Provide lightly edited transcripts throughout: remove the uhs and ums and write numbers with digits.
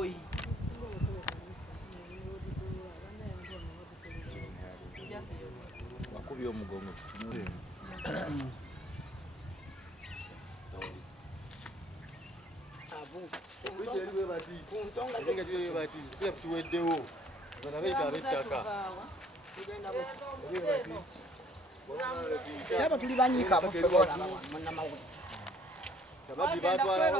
toyi. Wakubi omugongo. Saba tulibanyika busobola mwana mawu. Sababu batwala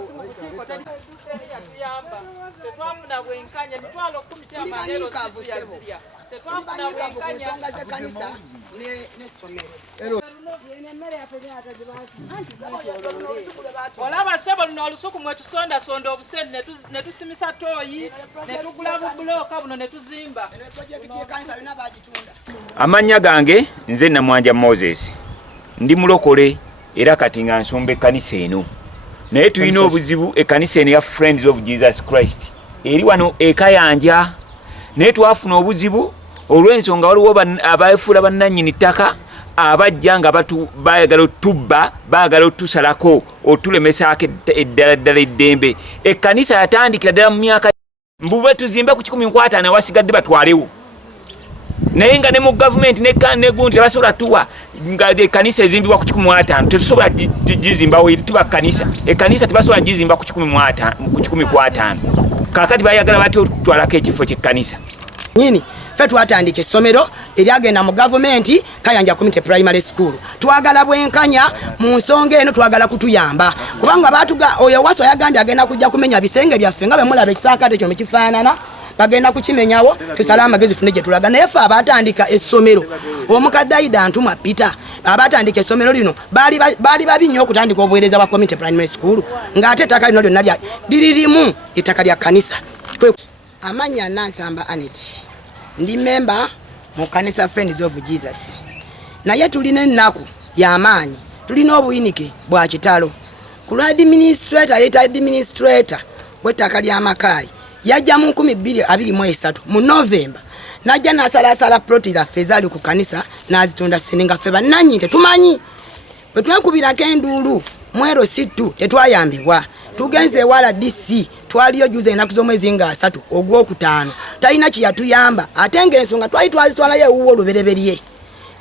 tetwafuna bwenkanya mitwalo 10 amanero yazirya tetwafuna bwenkanya za kanisa ne somero olaba sebo luno olusuku mwetusonda sonda obusene netusimisa toyi netugula bubuloka buno netuzimba. Amanya gange nze Namwanja Moses ndi mulokole era kati nga nsombe kanisa eno naye tulina obuzibu ekanisa eno ya Friends of Jesus Christ eri wano ekayanja naye twafuna obuzibu olw'ensonga waliwo abafuula bannannyini ttaka abajja nga bayagala otubba baagala otusalako otulemesaako eddala eddembe. Ekkanisa yatandikira ddala mu myaka mbube tuzimbe ku 150 wasigadde batwalewo naye nga ne mu gavumenti negundi tebasobola tuwa nga ekkanisa ezimbibwa ku 150 tetusobola gizimbawo tuba kanisa ekkanisa tebasobola gizimba ku 150 kakati bayagala bati otutwalako ekifo ky'ekkanisa nyini fe twatandika essomero eryagenda mu gavumenti Kayanja Community Primary School. Twagala bwenkanya mu nsonga eno twagala kutuyamba kubanga batuga oyo waso yagambye agenda kujja kumenya bisenge byaffe nga bwe mulaba ekisaakate kyo mekifaanana bagenda kukimenyawo tusala amagezi fune gye tulaga naye fe abatandika essomero omukadde Aida Ntuma Peter abatandika essomero lino bali babi nnyo okutandika obuweereza bwa Community Primary School ng'ate ettaka lino lyonna liririmu ettaka lya kanisa. Amanya Nansamba Anet ndi member mu kanisa Friends of Jesus naye tulina ennaku y'amaanyi tulina obuyinike bwa kitalo ku administrator w'ettaka ly'amakayi yajja mu 2023 mu November najja n'asalasala ploti zaffe ezaali ku kanisa n'azitunda seninga ffe bannannyini tetumanyi bwe twekubirako enduulu mwero sittu tetwayambibwa tugenze ewala DC twaliyo juze enaku z'omwezi nga 3 ogwokutaano talina kiyatuyamba ate ng'ensonga twali twazitwalayo ewuwo olubereberye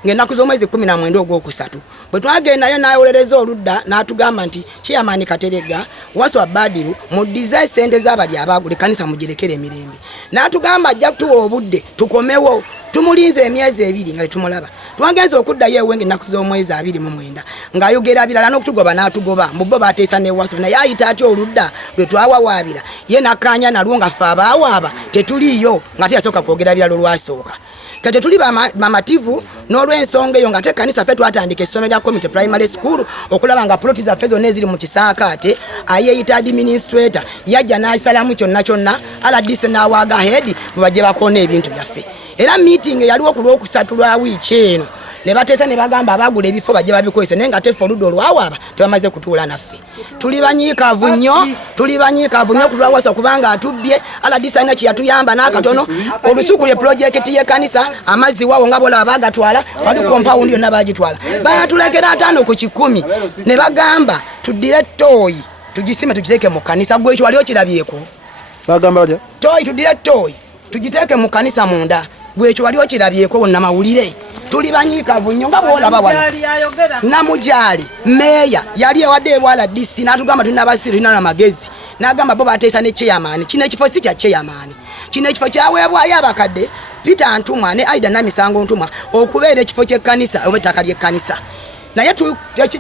ng'enaku z'omwezi 19 ogwokusatu bwe twagendayo n'ayolereza oludda n'atugamba nti Chairman Katerega Waso Badiru muddize ssente z'abali abaagula ekkanisa mugirekere emirembe n'atugamba ajja kutuwa obudde tukomewo tumulinze emyezi 2 nga tumulaba twagenze okuddayo ewenge enaku z'omwezi 29 ng'ayogera birala n'okutugoba n'atugoba mu bo bateesa ne Waso naye ayita atya oludda lwe twawawaabira ye nakkaanya nalwo nga ffe abaawaaba tetuliyo nga teyasooka kwogera birala olwasooka kati tuli bamativu n'olw'ensonga eyo nga te kanisa ffe twatandika essomero lya Community Primary School okulaba nga ploti zaffe zonna eziri mu kisaakaate ayeyita administrator yajja n'asalamu kyonna RDC n'awaaga head bwe bajje bakoona ebintu byaffe era meeting yaliwo ku Lwokusatu lwa wiiki eno ne bateesa ne bagamba abagula ebifo bajje babikozesa naye nga teffe oludda olwawaaba tebamaze kutuula naffe tuli banyiikaavu nnyo kulwa Waso kubanga atubbye RDC alina kyeyatuyamba n'akatono olusuku lye projekiti y'ekkanisa amazzi wawo nga bolaba bagatwala wali kompawundi yonna bagitwala bayatulekera 5 ku 10 ne bagamba tuddire toyi tugisime tugiteeke mu kanisa gwe ekyo waliwo kirabyeko bagamba batya toyi tuddire toyi tugiteeke mu kanisa munda gwe ekyo waliwo kirabyeko wonna mawulire tuli banyiikaavu nnyo nga bwolaba wano Namujali meya yali ewadde ebwala DC n'atugamba tulina abasiru tulina n'amagezi n'agamba bo bateesa ne chairman kino ekifo si kya chairman kino ekifo kyaweebwayo abakadde Peter Ntuma ne Aida Namisango Ntuma okubeera ekifo ky'ekkanisa oba ettaka ly'ekkanisa naye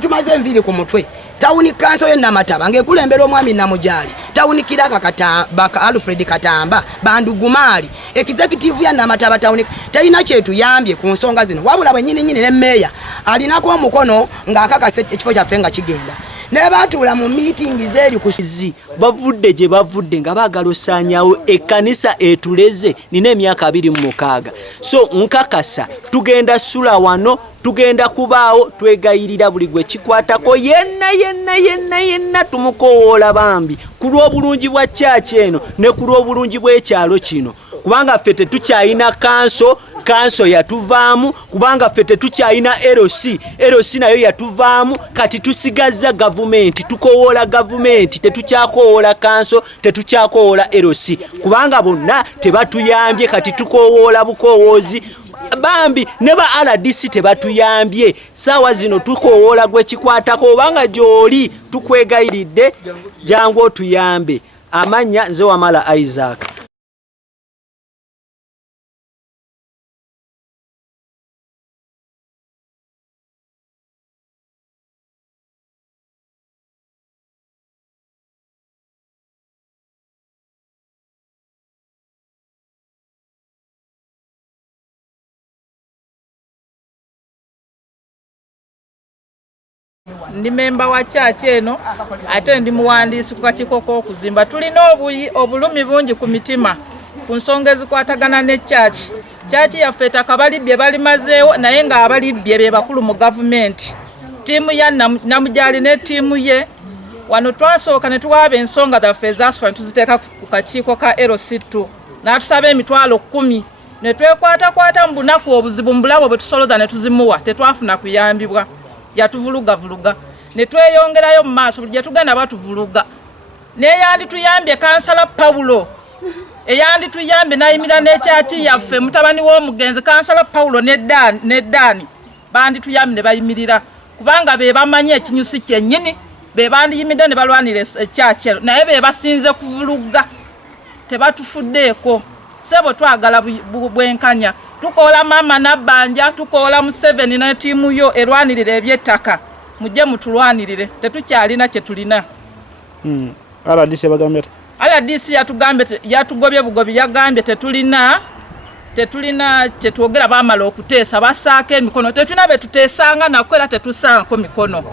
tumaze enviiri ku mutwe tawuni kanso ye Namataba ng'ekulembera omwami Namujali tawuni Kiraka Katamba Alfred Katamba Bandugumaali executive ya Namataba tawuni talina kyetuyambye ku nsonga zino wabula bwennyini ne meya alinako omukono ng'akakasa ekifo kyaffe nga kigenda ne batuula mu meeting zeeri kusizi bavudde gye bavudde nga baagala osaanyawo ekkanisa etuleze nina emyaka 26 so nkakasa tugenda sula wano tugenda kubaawo twegayirira buli gwe kikwatako yenna tumukowoola bambi ku lw'obulungi bwa church eno ne ku lw'obulungi bw'ekyalo kino kubanga ffe tetukyayina kanso yatuvaamu kubanga ffe tetukyayina LC nayo yatuvaamu kati tusigazza gavumenti tukowoola gavumenti tetukyakowoola kanso tetukyakowoola LC kubanga bonna tebatuyambye kati tukowoola bukowoozi bambi ne ba RDC tebatuyambye saawa zino tukowoola gwe kikwatako obanga gy'oli tukwegayiridde jangu otuyambe amanya nze Wamala Isaac. Ndi memba wa church eno ate ndi muwandiisi ku kakiiko k'okuzimba. Tulina obulumi bungi ku mitima ku nsonga ezikwatagana ne church yaffe ettaka balibbye balimazeewo naye nga abalibbye be bakulu mu gavumenti. Ttiimu ya Namujali ne ttiimu ye wano twasooka ne tuwaaba ensonga zaffe ezasooka ne tuziteeka ku kakiiko ka LC2 n'atusaba emitwalo 10 ne twekwatakwata mu bunaku obuzibu mu bulabo bwe tusoloza ne tuzimuwa tetwafuna kuyambibwa. Yatuvuluga ne tweyongerayo mu maaso buli gye tugenda batuvuluga neyandi tuyambye kansala Paulo eyandi tuyambye nayimira n'ekyaki yaffe mutabani w'omugenzi kansala Paulo ne Dani bandi tuyambye ne bayimirira kubanga be bamanyi ekinyusi kyennyini be bandiyimidde ne balwanira ekyaki naye be basinze kuvuluga tebatufuddeeko sebo twagala bwenkanya tukola mama Nabbanja tukola Museveni na tiimu yo erwanirire ebyettaka mujje mutulwanirire tetukyalina kye tulina. RDC bagambye RDC yatugobye bugobi yagambye tetulina kye twogera bamala okuteesa basaako emikono tetulina be tuteesanga nakwera tetusaako mikono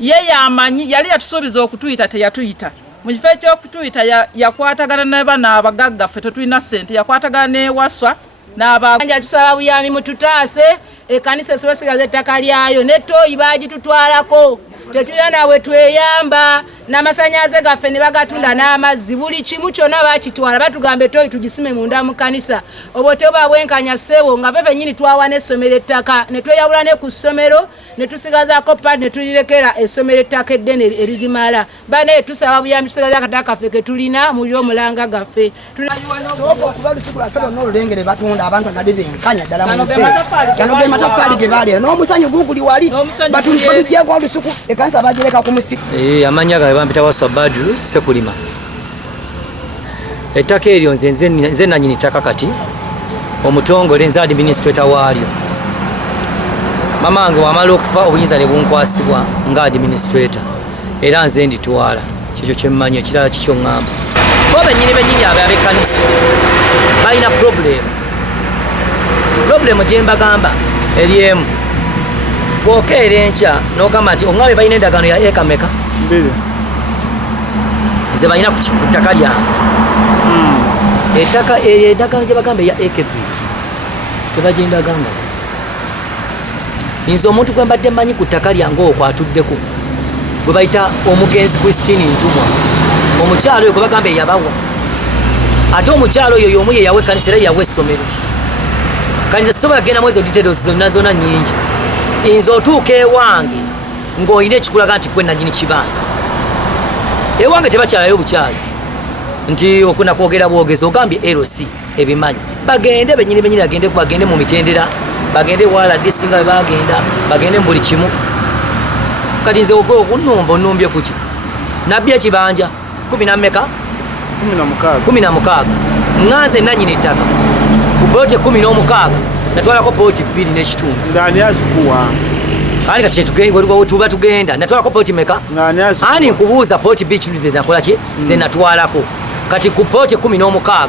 ye yamanyi yali yatusuubiza okutuyita teyatuyita mu kifo eky'okutuyita yakwatagana ne bana abagagga ffe tetulina ssente yakwatagana n'ewaswa n'abanja tusaba buyambi mututaase ekkanisa esobosigaza ettaka lyayo netooyi baagitutwalako tetulina nawe tweyamba n'amasanyaze gaffe ne bagatunda n'amazzi buli kimu kyonna baakitwala batugamba ettooyi tugisime munda mu kkanisa obwo teba bwenkanya ssebo nga ffe nyini twawa n'essomero ettaka ne tweyawula ne ku ssomero ne tusigazaako padi ne tulirekera essomero ettaka eddene erigimala banaye tusaba buyambi tusigaza akataka kaffe ke tulina muli omulanga gaffe n'olulengere batunda abantu ngadde benkanya ddala mu nsi kano ge matafaali ge baali n'omusanyu guguli wali batujjeko olusuku ekkanisa bagireka ku musiko amanya gawe bampita Waswa Badru Sekulima ettaka eryo nze nanyini ttaka kati omutongole nze administrator waalyo mama wange wamala okufa obuyinza ne bunkwasibwa nga administrator era nze nditwala kikyo kyemmanyi ekirala kikyo ŋŋamba bo bennyini ab'ekkanisa balina problemu gye mbagamba eri emu bw'okeera enkya n'ogamba nti oŋŋambe balina endagaano ya eka meka nze balina ku ttaka lyange ettaka eyo endagaano gye bagamba eya eka 2 tebagendaganga nze omuntu gwe mbadde mmanyi ku ttaka lyange okwo atuddeko gwe bayita omugenzi Christine Ntumwa omukyalo oyo gwe bagamba eyabawa ate omukyalo oyo y'omu ye yawa ekkanisa era yawa essomero kanisa sisobola kgenda mu ezo details zonna nnyingi nze otuuka ewange ng'olina ekikulaga nti gwe nanyini kibanja ewange tebakyalayo bukyazi nti okuna kwogera bwogezi ogambye LC ebimanyi bagende bennyini bagende mu mitendera bagende wala disinga we bagenda bagende mu buli kimu kati nze okunumba onumbye kuki nabbye ekibanja 16 ŋŋanze nanyini ettaka ku poloti 16 natwalako poloti 2 n'ekitundu kandi kati tuba tugenda natwalako poloti meka ani nkubuuza poloti 2 kitundu zenakola ki ze natwalako kati ku poloti 16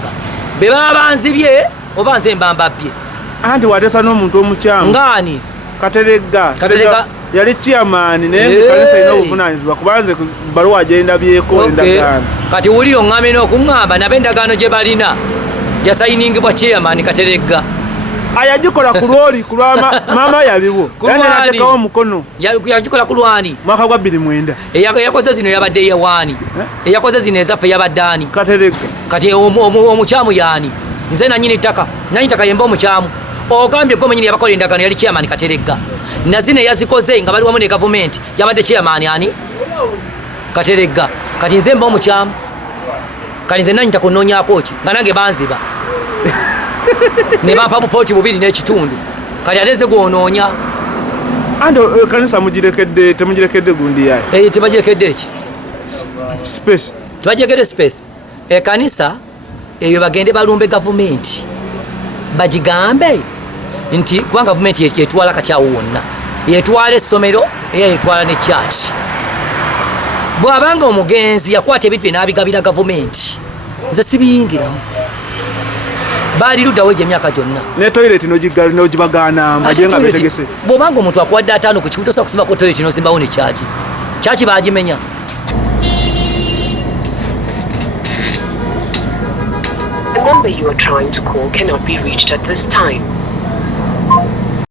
be baba banzibye oba nze mbambabbye anti wateesa n'omuntu omukyamu ngaani Kateregga yali chairman naye kanisa ina obuvunaanyizibwa kubanze baluwa agendabyeko endagaano kati wulira oŋŋambe n'okuŋŋamba nabe endagaano gye balina yasayiningibwa chairman Kateregga ayagikola ku lwoli ku lwa maama yaliwo yani natekawo omukono yagikola ku lwani mwaka gwa 2009 eyakoze zino yabadde yewaani eyakoze zino ezaffe yabadde ani Katerega kati omukyamu yaani nze nanyini ttaka yemba omukyamu ogambye gwe mwenyini yabakola endagaano yali chairman Katerega nazino eyazikoze nga bali wamu ne gavumenti yabadde chairman ani Katerega kati nze mba omukyamu kati nze nanyita kunoonyaako ki nga nange banziba ne bampa bupooti 2 n'ekitundu kati ate nze gwonoonya ando kanisa temugirekedde gundi yaye tebagirekedde eki space tebagirekedde space ekanisa eyo bagende balumbe gavumenti bagigambe nti kubanga gavumenti yetwala kati awo wonna yetwala essomero era yetwala ne church bw'abanga omugenzi yakwata ebintu n'abigabira gavumenti nze sibiyingiramu baali luddawo gye emyaka gyonna ne toilet nogibagaana majenga betegese bw'obanga omuntu akuwadde 5 ku kibuto sobola kusimbako toilet n'ozimbawo ne kyaki baagimenya The number you are trying to call cannot be reached at this time.